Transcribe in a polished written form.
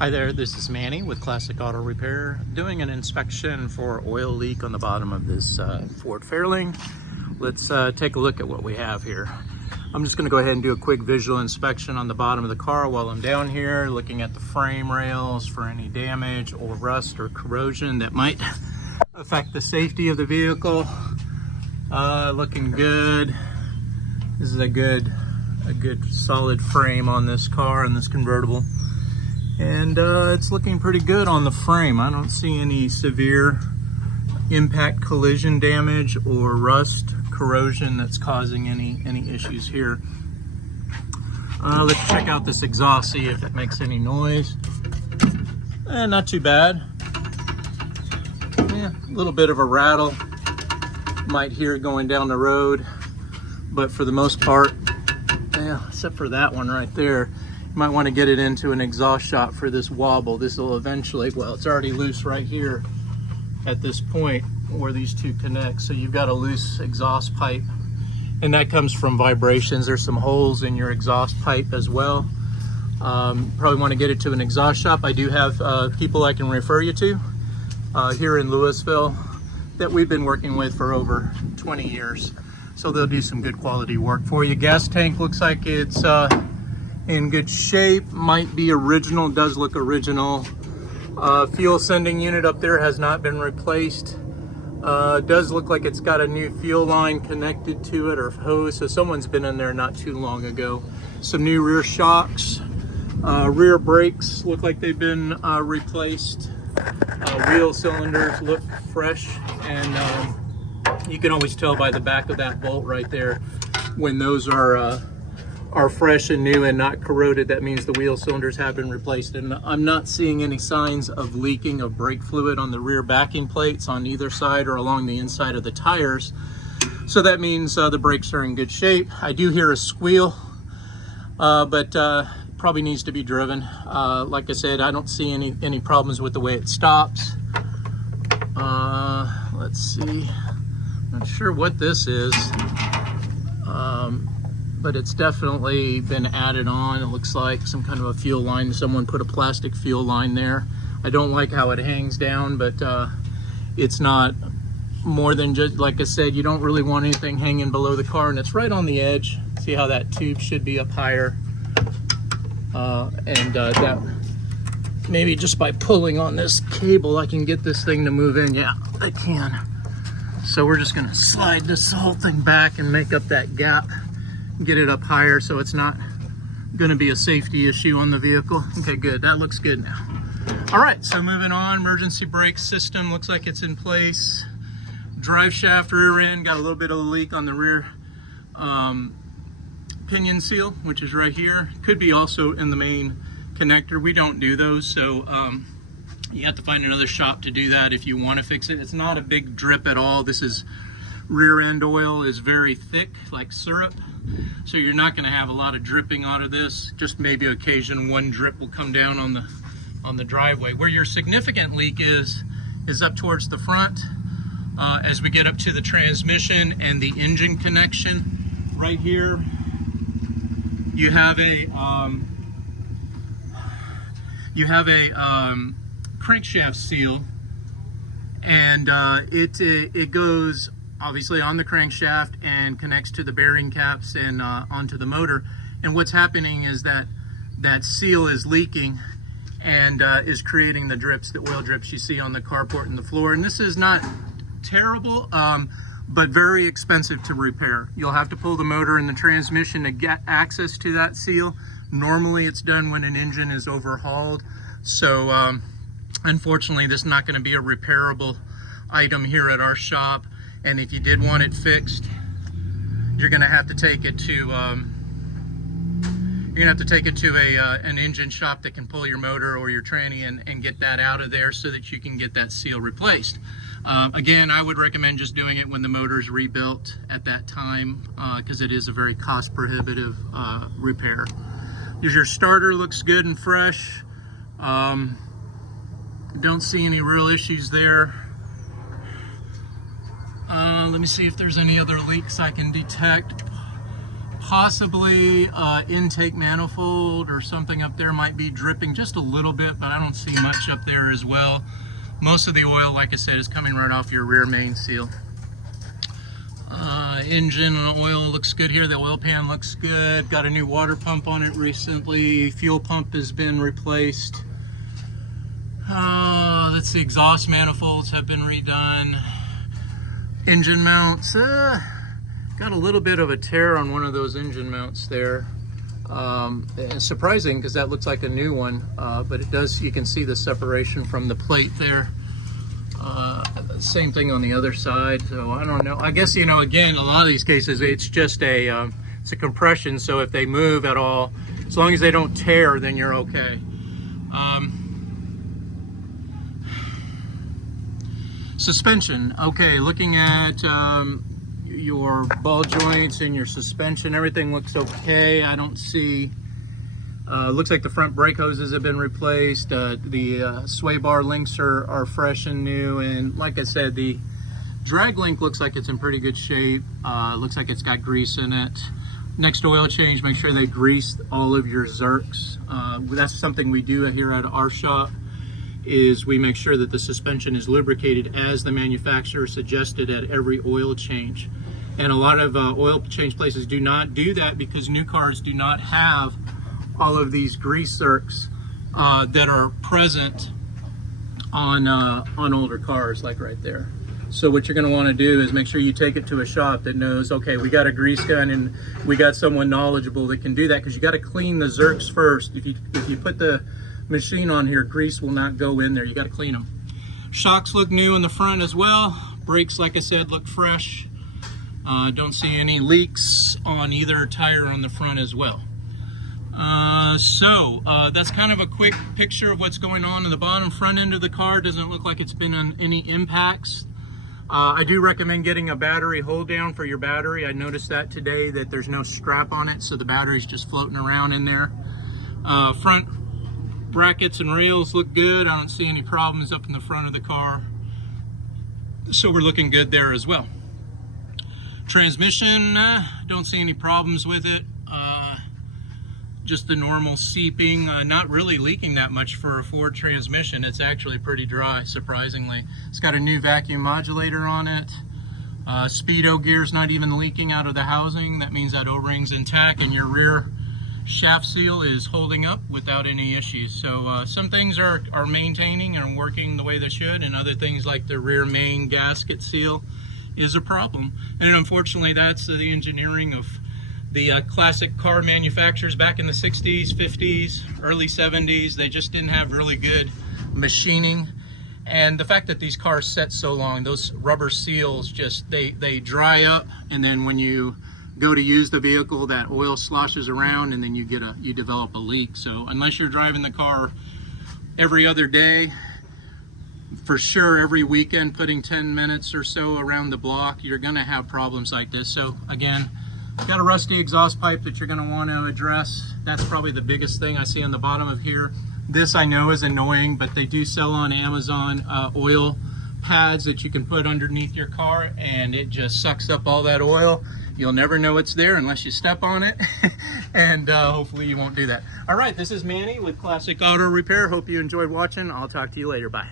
Hi there, this is Manny with Classic Auto Repair, doing an inspection for oil leak on the bottom of this Ford Fairlane. Let's take a look at what we have here. I'm just going to go ahead and do a quick visual inspection on the bottom of the car while I'm down here, looking at the frame rails for any damage or rust or corrosion that might affect the safety of the vehicle. Looking good. This is a good solid frame on this car, and this convertible. And it's looking pretty good on the frame. I don't see any severe impact collision damage or rust corrosion that's causing any issues here. Let's check out this exhaust, see if it makes any noise. Not too bad. Yeah, a little bit of a rattle. Might hear it going down the road, but for the most part, yeah, except for that one right there. You might want to get it into an exhaust shot for this wobble. This will eventually, well, it's already loose right here at this point where these two connect. So you've got a loose exhaust pipe, and that comes from vibrations. There's some holes in your exhaust pipe as well. Probably want to get it to an exhaust shop. I do have people I can refer you to here in Louisville that we've been working with for over 20 years. So they'll do some good quality work for you. Gas tank looks like it's in good shape, might be original, does look original. Fuel sending unit up there has not been replaced. Does look like it's got a new fuel line connected to it or hose, so someone's been in there not too long ago. Some new rear shocks, rear brakes look like they've been replaced. Wheel cylinders look fresh, and you can always tell by the back of that bolt right there when those are fresh and new and not corroded. That means the wheel cylinders have been replaced, and I'm not seeing any signs of leaking of brake fluid on the rear backing plates on either side or along the inside of the tires. So that means the brakes are in good shape. I do hear a squeal, but probably needs to be driven. Like I said, I don't see any problems with the way it stops. Let's see, not sure what this is. But it's definitely been added on. It looks like some kind of a fuel line. Someone put a plastic fuel line there. I don't like how it hangs down, but it's not more than just, like I said, you don't really want anything hanging below the car, and it's right on the edge. See how that tube should be up higher? That maybe just by pulling on this cable, I can get this thing to move in. Yeah, I can. So we're just gonna slide this whole thing back and make up that gap. Get it up higher so it's not going to be a safety issue on the vehicle. Okay, good. That looks good now. All right, so moving on. Emergency brake system looks like it's in place. Drive shaft rear end, got a little bit of a leak on the rear pinion seal, which is right here. Could be also in the main connector. We don't do those, so you have to find another shop to do that if you want to fix it. It's not a big drip at all. This is rear end oil is very thick, like syrup. So you're not going to have a lot of dripping out of this. Just maybe occasion one drip will come down on the driveway. Where your significant leak is up towards the front. As we get up to the transmission and the engine connection, right here, you have a crankshaft seal, and it goes obviously on the crankshaft and connects to the bearing caps and onto the motor. And what's happening is that seal is leaking and is creating the drips, the oil drips you see on the carport and the floor. And this is not terrible, but very expensive to repair. You'll have to pull the motor and the transmission to get access to that seal. Normally it's done when an engine is overhauled. So unfortunately, this is not going to be a repairable item here at our shop. And if you did want it fixed, you're going to have to take it to an engine shop that can pull your motor or your tranny and get that out of there so that you can get that seal replaced. Again, I would recommend just doing it when the motor's rebuilt at that time, because it is a very cost prohibitive repair. Your starter looks good and fresh. Don't see any real issues there. Let me see if there's any other leaks I can detect. Possibly intake manifold or something up there might be dripping just a little bit, but I don't see much up there as well. Most of the oil, like I said, is coming right off your rear main seal. Engine oil looks good here. The oil pan looks good. Got a new water pump on it recently. Fuel pump has been replaced. Let's see, exhaust manifolds have been redone. Engine mounts, got a little bit of a tear on one of those engine mounts there. It's surprising because that looks like a new one, but it does, you can see the separation from the plate there. Same thing on the other side, so I don't know. I guess, you know, again, a lot of these cases, it's just a, it's a compression, so if they move at all, as long as they don't tear, then you're okay. Suspension, okay, looking at your ball joints and your suspension, everything looks okay. I don't see, looks like the front brake hoses have been replaced. The sway bar links are fresh and new, and like I said, the drag link looks like it's in pretty good shape. Looks like it's got grease in it. Next oil change, make sure they grease all of your zerks. That's something we do here at our shop, is we make sure that the suspension is lubricated as the manufacturer suggested at every oil change. And a lot of oil change places do not do that because new cars do not have all of these grease zerks that are present on older cars, like right there. So what you're going to want to do is make sure you take it to a shop that knows, okay, we got a grease gun and we got someone knowledgeable that can do that, because you got to clean the zerks first. If you put the machine on here, grease will not go in there. You got to clean them. Shocks look new in the front as well. Brakes, like I said, look fresh. Don't see any leaks on either tire on the front as well. That's kind of a quick picture of what's going on in the bottom front end of the car. Doesn't look like it's been on any impacts. I do recommend getting a battery hold down for your battery. I noticed that today, that there's no strap on it, so the battery's just floating around in there. Front brackets and rails look good. I don't see any problems up in the front of the car, so we're looking good there as well. Transmission, don't see any problems with it. Just the normal seeping, not really leaking that much for a Ford transmission. It's actually pretty dry, surprisingly. It's got a new vacuum modulator on it. Speedo gear's not even leaking out of the housing. That means that O-ring's intact and your rear shaft seal is holding up without any issues. So some things are maintaining and working the way they should, and other things like the rear main gasket seal is a problem. And unfortunately, that's the engineering of the classic car manufacturers back in the 60s, 50s, early 70s. They just didn't have really good machining. And the fact that these cars set so long, those rubber seals just, they dry up, and then when you go to use the vehicle, that oil sloshes around, and then you develop a leak. So unless you're driving the car every other day, for sure every weekend, putting 10 minutes or so around the block, you're gonna have problems like this. So again, got a rusty exhaust pipe that you're going to want to address. That's probably the biggest thing I see on the bottom of here. This I know is annoying, but they do sell on Amazon oil pads that you can put underneath your car, and it just sucks up all that oil. You'll never know it's there unless you step on it, and hopefully you won't do that. All right, this is Manny with Classic Auto Repair. Hope you enjoyed watching. I'll talk to you later. Bye.